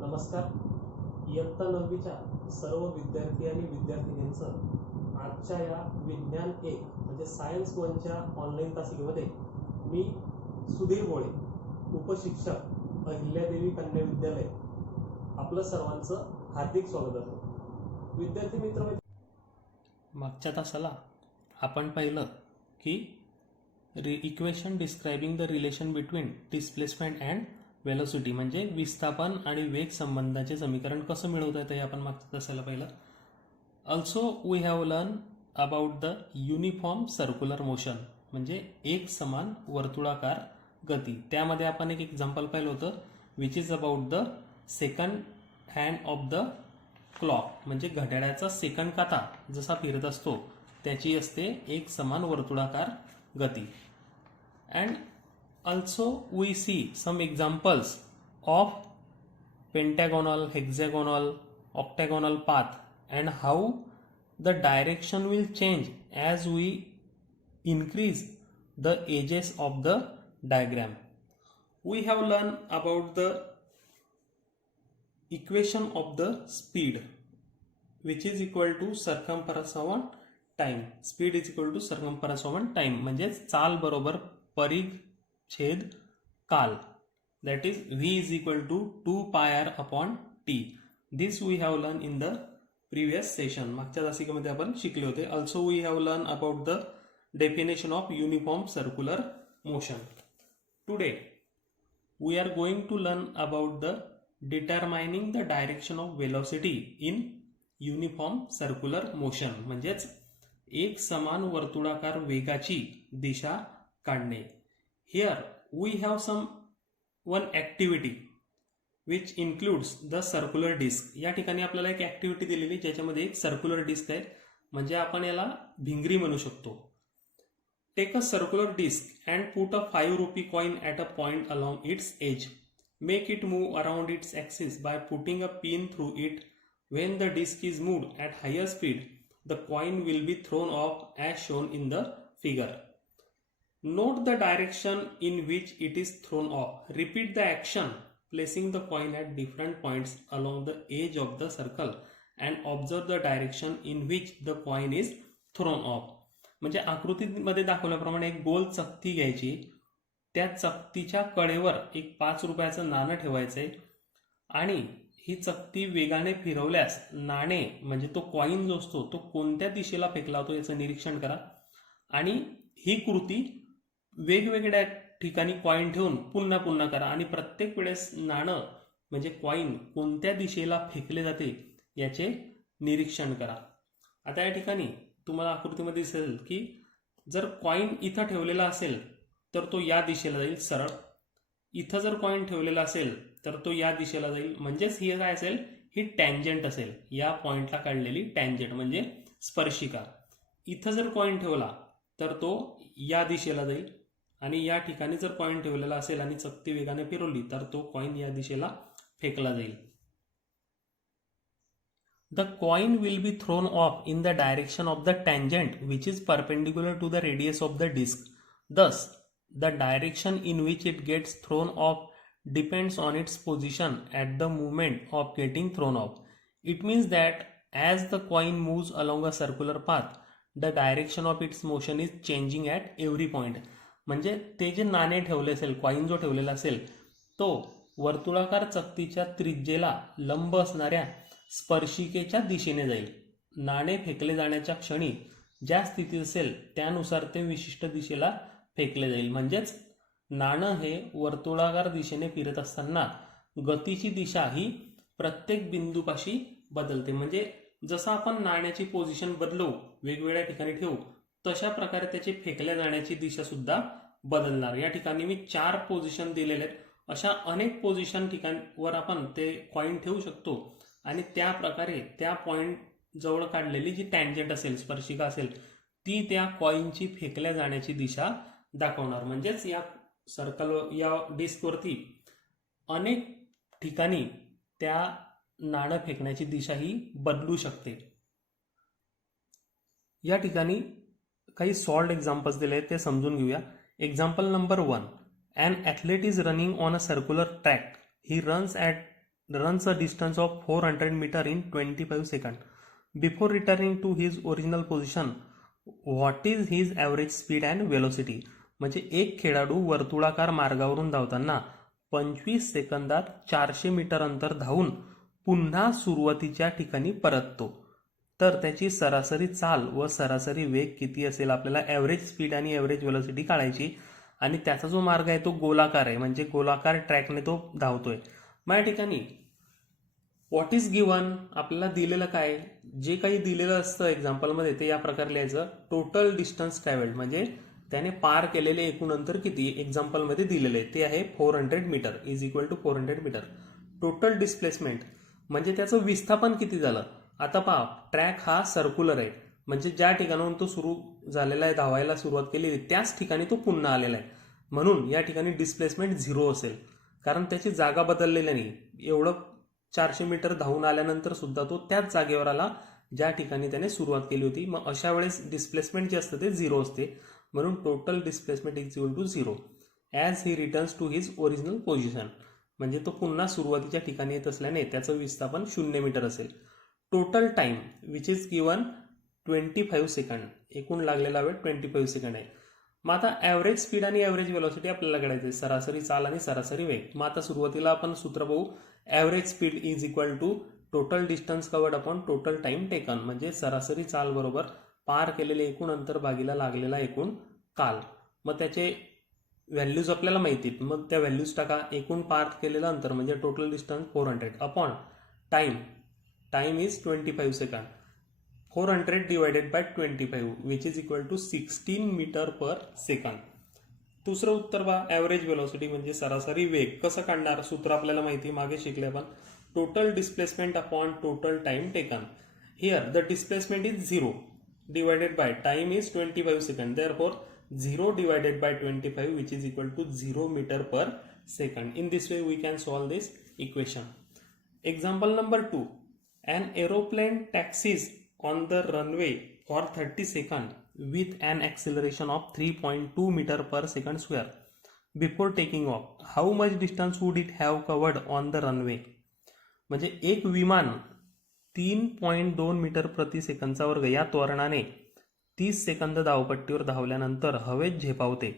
नमस्कार. इयत्ता 9वीच्या सर्व विद्यार्थी आणि विद्यार्थिनींचं आजच्या या विज्ञान 1 म्हणजे सायन्स 1च्या ऑनलाईन तासिकेमध्ये मी सुधीर गोळे, उपशिक्षक, अहिल्यादेवी कन्या विद्यालय, आपलं सर्वांचं हार्दिक स्वागत करतो. विद्यार्थी मित्र, मागच्या तासाला आपण पाहिलं की equation describing the relation between displacement and velocity म्हणजे विस्थापन आणि वेग संबंधाचे समीकरण कसं मिळवता येतं हे आपण मागच्या तासाला पाहिलं. Also we have learn about the uniform circular motion म्हणजे एक समान वर्तुळाकार गती. त्यामध्ये आपण एक एक्झाम्पल पाहिलं होतं which is about the second hand of the clock म्हणजे घड्याळाचा सेकंड काटा जसा फिरत असतो त्याची असते एक समान वर्तुळाकार गती. And also we see some examples of pentagonal, hexagonal, octagonal path and how the direction will change as we increase the edges of the diagram. We have learned about the equation of the speed which is equal to circumference on time. Speed is equal to circumference on time म्हणजे चाल बरोबर परिघ छेद काल, that is v is equal to 2 pi r upon t. This we have learned in the previous session. मागच्या तासिकेमध्ये आपण शिकले होते. Also we have learned about the definition of uniform circular motion. Today we are going to learn about the determining the direction of velocity in uniform circular motion म्हणजेच एक समान वर्तुळाकार वेगाची दिशा काढणे. Here we have one activity which includes the circular disk. या ठिकाणी आपल्याला एक ऍक्टिव्हिटी दिलेली ज्याच्यामध्ये एक सर्क्युलर डिस्क आहे म्हणजे आपण याला भिंगरी म्हणू शकतो. Take a circular disc and put a 5 rupee coin at a point along its edge. Make it move around its axis by putting a pin through it. When the disk is moved at higher speed, the coin will be thrown off as shown in the figure. Note the direction in which it is thrown off. Repeat the action placing the coin at different points along the edge of the circle and observe the direction in which the coin is thrown off. म्हणजे आकृतीमध्ये दाखवल्याप्रमाणे एक गोल चकती घ्यायची, त्या चकतीच्या कडेवर एक 5 रुपयाचं नाणं ठेवायचंय आणि ही चकती वेगाने फिरवल्यास नाणे म्हणजे तो कॉइन जो असतो तो कोणत्या दिशेला फेकला होतो याचं निरीक्षण करा आणि ही कृती वेगवेगळ्या ठिकाणी कॉइन ठेवून पुन्हा पुन्हा करा आणि प्रत्येक वेळेस नाणं म्हणजे कॉइन कोणत्या दिशेला फेकले जाते याचे निरीक्षण करा. आता या ठिकाणी तुम्हाला आकृतीमध्ये दिसेल की जर कॉइन इथं ठेवलेला असेल तर तो या दिशेला जाईल सरळ, इथं जर कॉइन ठेवलेला असेल तर तो या दिशेला जाईल म्हणजेच ही काय असेल, ही टँजंट असेल, या पॉइंटला काढलेली टँजंट म्हणजे स्पर्शिका. इथं जर कॉइन ठेवला तर तो या दिशेला जाईल आणि या ठिकाणी जर कॉइन ठेवलेला असेल आणि चकती वेगाने फिरवली तर तो कॉइन या दिशेला फेकला जाईल. The coin will be thrown off in the direction of the tangent which is perpendicular to the radius of the disc. Thus, the direction in which it gets thrown off depends on its position at the moment of getting thrown off. It means that as the coin moves along a circular path, the direction of its motion is changing at every point. म्हणजे ते जे नाणे ठेवले असेल, coin जो ठेवलेला असेल तो वर्तुळाकार चकतीच्या त्रिज्येला लंब असणाऱ्या स्पर्शिकेच्या दिशेने जाईल. नाणे फेकले जाण्याच्या क्षणी ज्या स्थितीत असेल त्यानुसार ते विशिष्ट दिशेला फेकले जाईल. म्हणजेच नाणं हे वर्तुळाकार दिशेने फिरत असताना गतीची दिशा ही प्रत्येक बिंदूपाशी बदलते. म्हणजे जसं आपण नाण्याची पोझिशन बदलू, वेगवेगळ्या ठिकाणी ठेवू, तशा प्रकारे त्याची फेकल्या जाण्याची दिशा सुद्धा बदलणार. या ठिकाणी मी 4 पोझिशन दिलेले आहेत. अशा अनेक पोझिशन ठिकाणवर आपण ते कॉइन ठेवू शकतो आणि त्या प्रकारे त्या पॉइंट जवळ काढलेली जी टँजंट असेल, स्पर्शिका असेल, ती त्या कॉइनची फेकल्या जाण्याची दिशा दाखवणार. म्हणजेच या सर्कल या डिस्कवरती अनेक ठिकाणी त्या नाणं फेकण्याची दिशा ही बदलू शकते. या ठिकाणी काही सॉल्व्ड एक्झाम्पल्स दिले आहेत ते समजून घेऊया. Example number 1. An athlete is running on a circular track. He runs at runs a distance of 400 meter in 25 seconds. Before returning to his original position, what is his average speed and velocity? म्हणजे एक खेळाडू वर्तुळाकार मार्गावरून धावताना 25 सेकंदात 400 metre अंतर धावून पुन्हा सुरुवातीच्या ठिकाणी परततो, तर त्याची सरासरी चाल व सरासरी वेग किती असेल? आपल्याला ॲव्हरेज स्पीड आणि ॲव्हरेज वेलोसिटी काढायची आणि त्याचा जो मार्ग आहे तो गोलाकार आहे, म्हणजे गोलाकार ट्रॅकने तो धावतोय. मग या ठिकाणी व्हॉट इज गिवन, आपल्याला दिलेलं काय, जे काही दिलेलं असतं एक्झाम्पलमध्ये ते या प्रकारे लिहायचं. टोटल डिस्टन्स ट्रॅव्हल्ड म्हणजे त्याने पार केलेले एकूण अंतर किती एक्झाम्पलमध्ये दिलेले ते आहे 400 metre is equal to 400 metre. Total displacement म्हणजे त्याचं विस्थापन किती झालं. आता पहा, ट्रॅक हा सर्क्युलर आहे, म्हणजे ज्या ठिकाणाहून तो सुरू झालेला आहे, धावायला सुरुवात केलेली त्याच ठिकाणी तो पुन्हा आलेला आहे, म्हणून या ठिकाणी डिस्प्लेसमेंट 0 असेल, कारण त्याची जागा बदललेली नाही. एवढं 400 मीटर धावून आल्यानंतर सुद्धा तो त्याच जागेवर आला ज्या ठिकाणी त्याने सुरुवात केली होती. मग अशा वेळेस डिस्प्लेसमेंट जे असतं ते 0 असते, म्हणून total displacement is equal to 0 as he returns to his original position. म्हणजे तो पुन्हा सुरुवातीच्या ठिकाणी येत असल्याने त्याचं विस्थापन 0 मीटर असेल. Total time which is given 25 second, एकूण लागलेला वेळ 25 सेकंड आहे. मग आता ॲव्हरेज स्पीड आणि ॲव्हरेज वेलोसिटी आपल्याला काढायचं आहे, सरासरी चाल आणि सरासरी वेग. मग आता सुरुवातीला आपण सूत्र पाहू. Average speed is equal to total distance covered upon total time taken, म्हणजे सरासरी चाल बरोबर पार केलेले एकूण अंतर भागीला लागलेला एकूण काल. मग त्याचे व्हॅल्यूज आपल्याला माहिती आहेत, मग त्या व्हॅल्यूज टाका. एकूण पार केलेलं अंतर म्हणजे total distance 400 upon time is 25 second. 400 divided by 25 which is equal to 16 metre per second. दुसरं उत्तर पहा, ॲव्हरेज वेलोसिटी म्हणजे सरासरी वेग. कसं काढणार, सूत्र आपल्याला माहिती, मागे शिकले आपण. Total displacement upon total time taken. Here the displacement is 0 divided by time is 25 seconds. Therefore, 0 divided by 25 which is equal to 0 meter per second. In this way, we can solve this equation. Example number 2. An aeroplane taxis on the runway for 30 seconds with an acceleration of 3.2 meter per second square. Before taking off, how much distance would it have covered on the runway? म्हणजे एक विमान 3.2 metre प्रति सेकंदचा वर्ग या त्वरणाने 30 second धावपट्टीवर धावल्यानंतर हवेत झेपावते,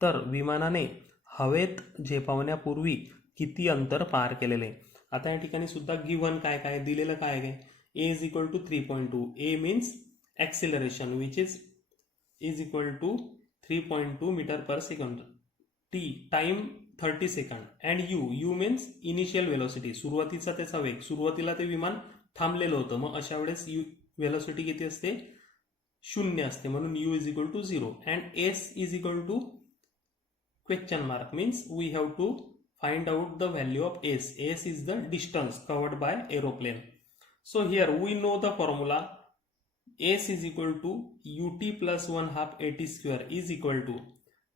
तर विमानाने हवेत झेपावण्यापूर्वी किती अंतर पार केलेले. आता या ठिकाणी सुद्धा गिवन काय काय दिलेलं काय काय. A is equal to 3.2. A means acceleration which is equal to 3.2 metre per second. T time 30 second and u means initial velocity, सुरुवातीचा त्याचा वेग, सुरुवातीला ते विमान थांबलेलं होतं, मग अशा वेळेस यू वेलोसिटी किती असते, 0 असते, म्हणून u is equal to 0 and S is equal to question mark means we have to find out the value of S. S is the distance covered by aeroplane. So here we know the formula. S is equal to ut plus 1/2 at square is equal to.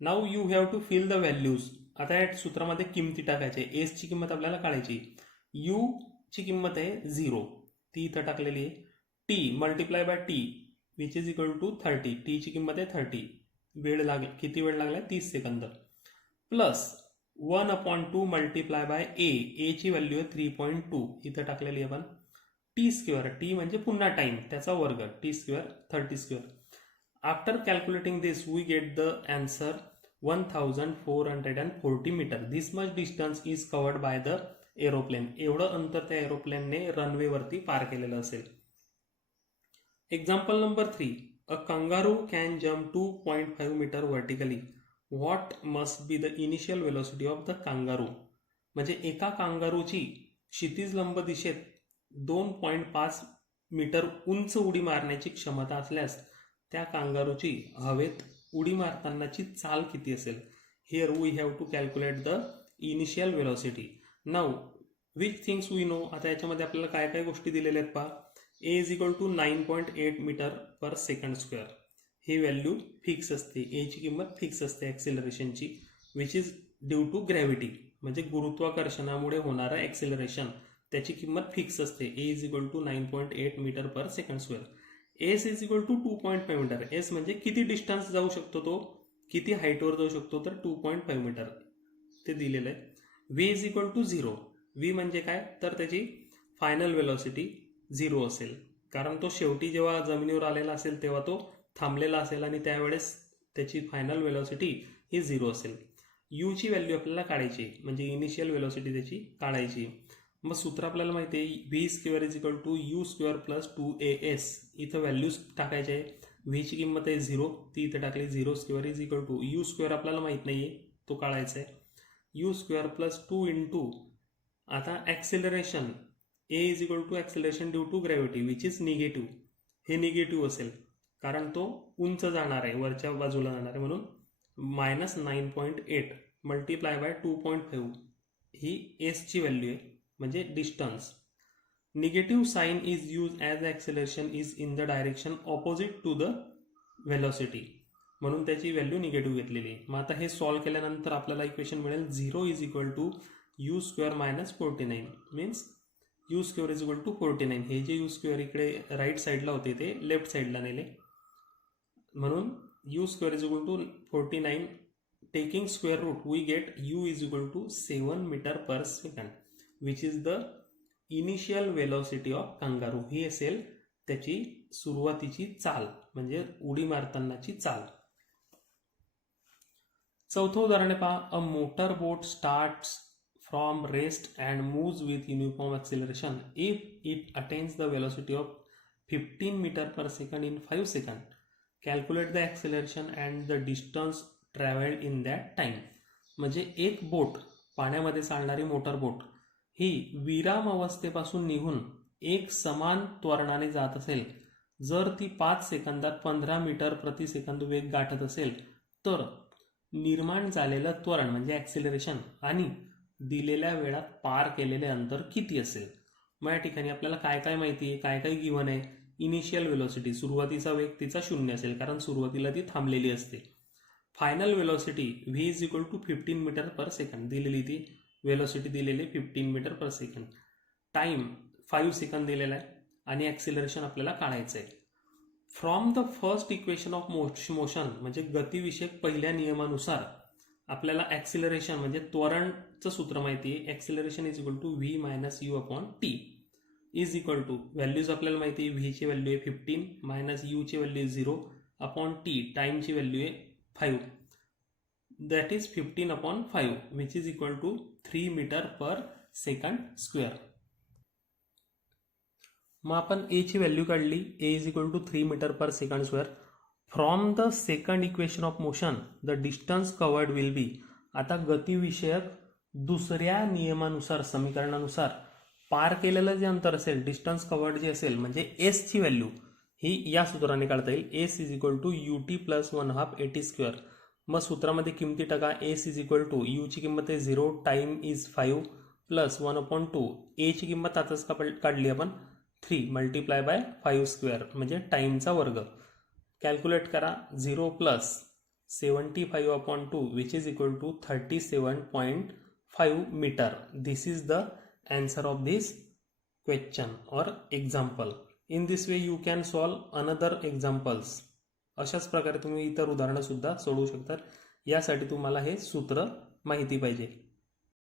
Now you have to fill the values. आता या सूत्रामध्ये किमती टाकायचे. S ची किंमत आपल्याला काढायची. You ची किंमत आहे 0, ती इथं टाकलेली आहे. T multiply by t which is equal to 30. T ची किंमत आहे 30. वेळ लागेल, किती वेळ लागला, 30 सेकंद. प्लस 1/2 मल्टिप्लाय बाय ए ची व्हॅल्यू आहे 3.2, इथं टाकलेली आहे आपण. टी स्क्वेअर, टी म्हणजे पुन्हा टाइम त्याचा वर्ग, t square 30 square. After calculating this we get the answer 1440 metre. This much distance is covered by the aeroplane. एवढं अंतर त्या एरोप्लेनने रनवेवरती पार केलेलं असेल. Example number 3. A kangaroo can jump 2.5 metre vertically. What must be the initial velocity of the kangaroo. म्हणजे एका कांगारूची क्षितिज लंब दिशेत 2.5 मीटर उंच उडी मारण्याची क्षमता असल्यास त्या कांगारूची हवेत उडी मारतानाची चाल किती असेल. Here we have to calculate the initial velocity. Now which things we know. आता याच्यामध्ये आपल्याला काय काय गोष्टी दिलेल्या आहेत पहा. A is equal to 9.8 metre per second square. ही व्हॅल्यू फिक्स असते, ए ची किंमत फिक्स असते ॲक्सिलरेशनची, which is due to gravity म्हणजे गुरुत्वाकर्षणामुळे होणारं ॲक्सिलरेशन, त्याची किंमत फिक्स असते. A is equal to 9.8 metre per second square. S is equal to 2.5 metre. S म्हणजे किती डिस्टन्स जाऊ शकतो तो, किती हाईटवर जाऊ शकतो, तर 2.5 मीटर ते दिलेलं आहे. V is equal to 0. V म्हणजे काय, तर त्याची फायनल वेलोसिटी 0 असेल, कारण तो शेवटी जेव्हा जमिनीवर आलेला असेल तेव्हा तो थांबलेला असेल आणि त्यावेळेस त्याची फायनल वेलोसिटी ही 0 असेल. यू ची व्हॅल्यू आपल्याला काढायची, म्हणजे इनिशियल वेलोसिटी त्याची काढायची. मग सूत्र आपल्याला माहिती आहे, v square is equal to u square plus 2as. इथं व्हॅल्यूज टाकायचे आहे. व्हीची किंमत आहे 0, ती इथं टाकली. 0 square is equal to u square आपल्याला माहित नाहीये, तो काढायचा आहे. यू स्क्वेअर प्लस 2 इंटू आता acceleration a is equal to acceleration due to gravity which is negative. हे निगेटिव्ह असेल कारण तो उंच जाणार आहे, वरच्या बाजूला जाणार आहे, म्हणून -9.8 मल्टिप्लाय बाय 2.5 ही एसची व्हॅल्यू आहे, म्हणजे distance. Negative sign is use as acceleration is in the direction opposite to the velocity, म्हणून त्याची व्हॅल्यू निगेटिव्ह घेतलेली आहे. मग आता हे सॉल्व्ह केल्यानंतर आपल्याला इक्वेशन मिळेल 0 is equal to u square minus 49 means u square is equal to 49. हे जे यू स्क्वेअर इकडे राईट साईडला होते ते लेफ्ट साईडला नेले, म्हणून u square is equal to 49. Taking square root we get u is equal to 7 metre per second which is the initial velocity of kangaroo. ही असेल त्याची सुरुवातीची चाल, म्हणजे उडी मारतानाची चाल. चौथं उदाहरण पहा. A motor boat starts from rest and moves with uniform acceleration if it attains the velocity of 15 metre per second in 5 second. Calculate the acceleration and the distance travelled in that time. म्हणजे एक बोट, पाण्यामध्ये चालणारी motor बोट ही विराम अवस्थेपासून निघून एक समान त्वरणाने जात असेल, जर ती 5 सेकंदात 15 मीटर प्रति सेकंद वेग गाठत असेल, तर निर्माण झालेलं त्वरण म्हणजे ॲक्सिलरेशन आणि दिलेल्या वेळात पार केलेले अंतर किती असेल. मग या ठिकाणी आपल्याला काय काय माहिती आहे, काय काय गिव्हन आहे. इनिशियल वेलोसिटी, सुरुवातीचा वेग तिचा 0 असेल कारण सुरुवातीला ती थांबलेली असते. Final velocity v is equal to 15 metre per second दिलेली, ती वेलोसिटी दिलेली 15 metre per second. Time 5 second दिलेला आहे आणि ॲक्सिलरेशन आपल्याला काढायचं आहे. From the first equation of motion म्हणजे गतिविषयक पहिल्या नियमानुसार आपल्याला ॲक्सिलरेशन म्हणजे त्वरणचं सूत्र माहिती आहे. Acceleration is equal to v minus u upon t is equal to values आपल्याला माहिती आहे. व्हीची व्हॅल्यू आहे 15 मायनस यूची व्हॅल्यू आहे 0 अपॉन टी, टाईमची व्हॅल्यू आहे 5, that is 15 upon 5 which is equal to 3 metre per second square. मग आपण ए ची व्हॅल्यू काढली. A is equal to 3 metre per second square. From the second equation of motion the distance covered will be. आता गतिविषयक दुसऱ्या नियमानुसार, समीकरणानुसार पार केलेलं जे अंतर असेल, डिस्टन्स कवर्ड जे असेल, म्हणजे एसची व्हॅल्यू ही या सूत्राने काढता येईल. S is equal to u t plus 1/2 AT square. मग सूत्रामध्ये किमती टाका. एस इज इक्वल टू यूची किंमत आहे 0, टाइम इज 5 प्लस 1/2. एची किंमत आताच काढली आपण 3 मल्टिप्लाय बाय 5 स्क्वेअर म्हणजे टाईमचा वर्ग. कॅल्क्युलेट करा. 0 plus 75/2 which is equal to 37.5 metre. This is the answer of this question or example. In this way you can solve another examples. अशाच प्रकारे तुम्ही इतर उदाहरणं सुद्धा सोडवू शकता. यासाठी तुम्हाला हे सूत्र माहिती पाहिजे.